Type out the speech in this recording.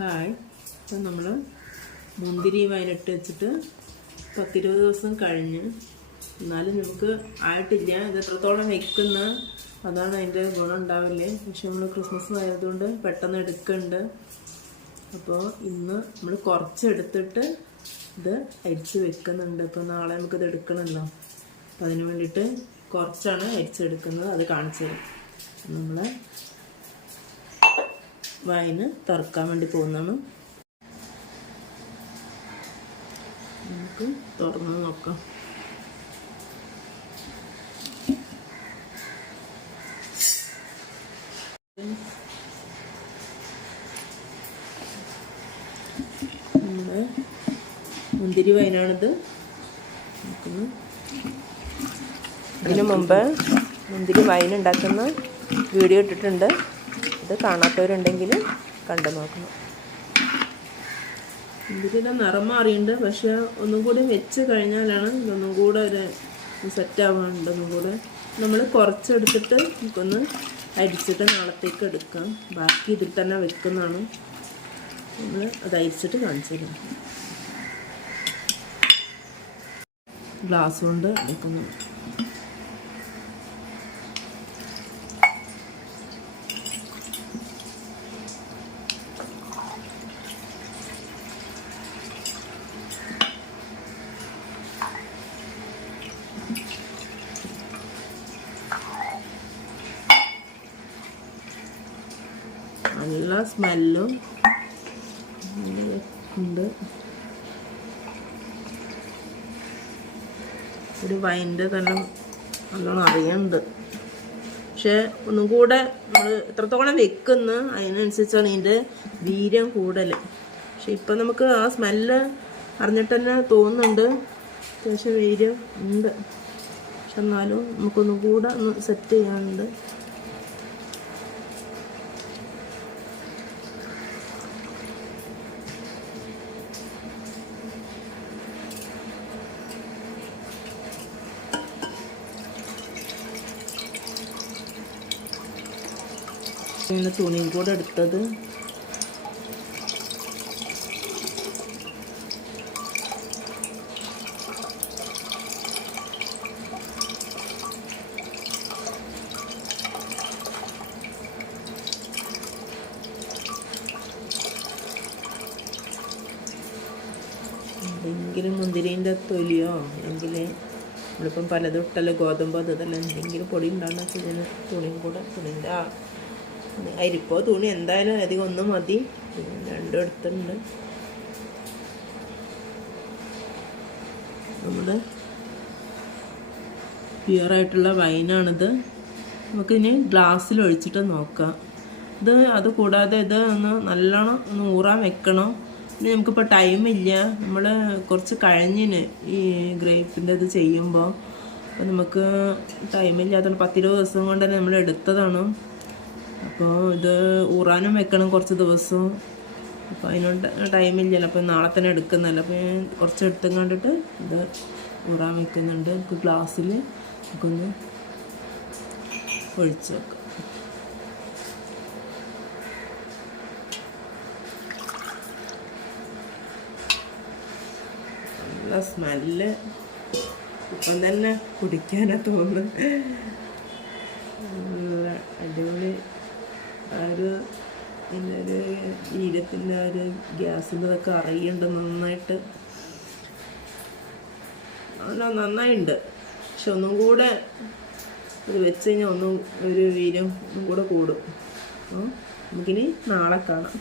Hi. ഇപ്പം നമ്മൾ മുന്തിരി വയലിട്ട് വെച്ചിട്ട് പത്തിരുപത് ദിവസം കഴിഞ്ഞ് എന്നാലും നമുക്ക് ആയിട്ടില്ല. ഇത് എത്രത്തോളം വെക്കുന്ന അതാണ് അതിന്റെ ഗുണം ഉണ്ടാവില്ലേ? പക്ഷെ നമ്മൾ ക്രിസ്മസ് ആയതുകൊണ്ട് പെട്ടെന്ന് എടുക്കുന്നുണ്ട് അപ്പോൾ ഇന്ന് നമ്മൾ കുറച്ചെടുത്തിട്ട് ഇത് അരിച്ച് വെക്കുന്നുണ്ട്. അപ്പോൾ നാളെ നമുക്കിത് എടുക്കണമല്ലോ അപ്പം അതിന് വേണ്ടിയിട്ട് കുറച്ചാണ് അരിച്ചെടുക്കുന്നത്. അത് കാണിച്ചു തരും. നമ്മൾ വൈന് തുറക്കാൻ വേണ്ടി പോകുന്നതാണ്. നമുക്ക് തുറന്ന് നോക്കാം. നമ്മുടെ മുന്തിരി വൈനാണിത്. ഇതിനു മുമ്പ് മുന്തിരി വൈൻ ഉണ്ടാക്കുന്ന വീഡിയോ ഇട്ടിട്ടുണ്ട്. ഇത് കാണാത്തവരുണ്ടെങ്കിൽ കണ്ടു നോക്കണം. ഇതിന്റെ നിറം മാറിയുണ്ട് പക്ഷെ ഒന്നും കൂടി വെച്ച് കഴിഞ്ഞാലാണ് ഇതൊന്നും കൂടെ ഒരു സെറ്റ് ആവാനുണ്ട് ഒന്നും കൂടെ നമ്മൾ കുറച്ചെടുത്തിട്ട് നമുക്കൊന്ന് അരിച്ചിട്ട് നാളത്തേക്ക് എടുക്കാം. ബാക്കി ഇതിൽ തന്നെ വെക്കുന്നതാണ്. നമ്മൾ അത് അരിച്ചിട്ട് കാണിച്ചു തരാം. ഗ്ലാസ് കൊണ്ട് എടുക്കുന്നു. നല്ല സ്മെല്ലും ഉണ്ട്. ഒരു വൈന്റെ തന്നെ നല്ലോണം അറിയുന്നുണ്ട്. പക്ഷേ ഒന്നും കൂടെ നമ്മൾ എത്രത്തോളം വെക്കുന്ന അതിനനുസരിച്ചാണ് ഇതിന്റെ വീര്യം കൂടൽ പക്ഷെ ഇപ്പം നമുക്ക് ആ സ്മെല്ല് അറിഞ്ഞിട്ട് തന്നെ തോന്നുന്നുണ്ട്. അത്യാവശ്യം വീര്യം ഉണ്ട്. പക്ഷെ എന്നാലും നമുക്കൊന്നും കൂടെ ഒന്ന് സെറ്റ് ചെയ്യാനുണ്ട്. തുണിയും കൂടെ എടുത്തത് എന്തെങ്കിലും മുന്തിരിന്റെ തൊലിയോ അല്ലെങ്കിൽ നമ്മളിപ്പം പലതും ഇട്ടല്ലോ ഗോതമ്പോ അതെല്ലാം എന്തെങ്കിലും പൊടി ഉണ്ടാകുന്ന ഇതിന് തുണിയും കൂടെ തുണിന്റെ ആ അരിപ്പോ തുണി എന്തായാലും അധികം ഒന്നും മതി. രണ്ടും എടുത്തിട്ടുണ്ട്. നമ്മുടെ പ്യുവറായിട്ടുള്ള വൈനാണിത്. നമുക്കിനി ഗ്ലാസ്സിൽ ഒഴിച്ചിട്ട് നോക്കാം. ഇത് അത് കൂടാതെ ഇത് ഒന്ന് നല്ലോണം ഒന്ന് ഊറാൻ വെക്കണം. നമുക്കിപ്പോൾ ടൈമില്ല നമ്മൾ കുറച്ച് കഴിഞ്ഞിന് ഈ ഗ്രേപ്പിന്റെ ഇത് ചെയ്യുമ്പോൾ അപ്പോൾ നമുക്ക് ടൈമില്ലാത്തതുകൊണ്ട് പത്തിരുപത് ദിവസം കൊണ്ട് തന്നെ നമ്മൾ എടുത്തതാണ്. അപ്പോൾ ഇത് ഊറാനും വെക്കണം കുറച്ച് ദിവസം. അപ്പോൾ അതിനോട് ടൈമില്ലല്ലോ അപ്പോൾ നാളെ തന്നെ എടുക്കുന്നല്ലോ. അപ്പോൾ ഞാൻ കുറച്ച് എടുത്തും കണ്ടിട്ട് ഇത് ഊറാൻ വെക്കുന്നുണ്ട്. നമുക്ക് ഗ്ലാസ്സിൽ നമുക്കൊന്ന് ഒഴിച്ച് വെക്കാം. നല്ല സ്മെല്ല്. ഇപ്പം തന്നെ കുടിക്കാനാ തോന്നുന്നു അടിപൊളി ഒരു ഒരു ഈരത്തിന്റെ ഒരു ഗ്യാസിന്റെ ഇതൊക്കെ അറിയുന്നുണ്ട് നന്നായിട്ട്. അല്ല നന്നായിട്ടുണ്ട് പക്ഷെ ഒന്നും കൂടെ ഇത് വെച്ച് കഴിഞ്ഞാൽ ഒന്നും ഒരു വീര്യം ഒന്നും കൂടെ കൂടും. നമുക്കിനി നാളെ കാണാം.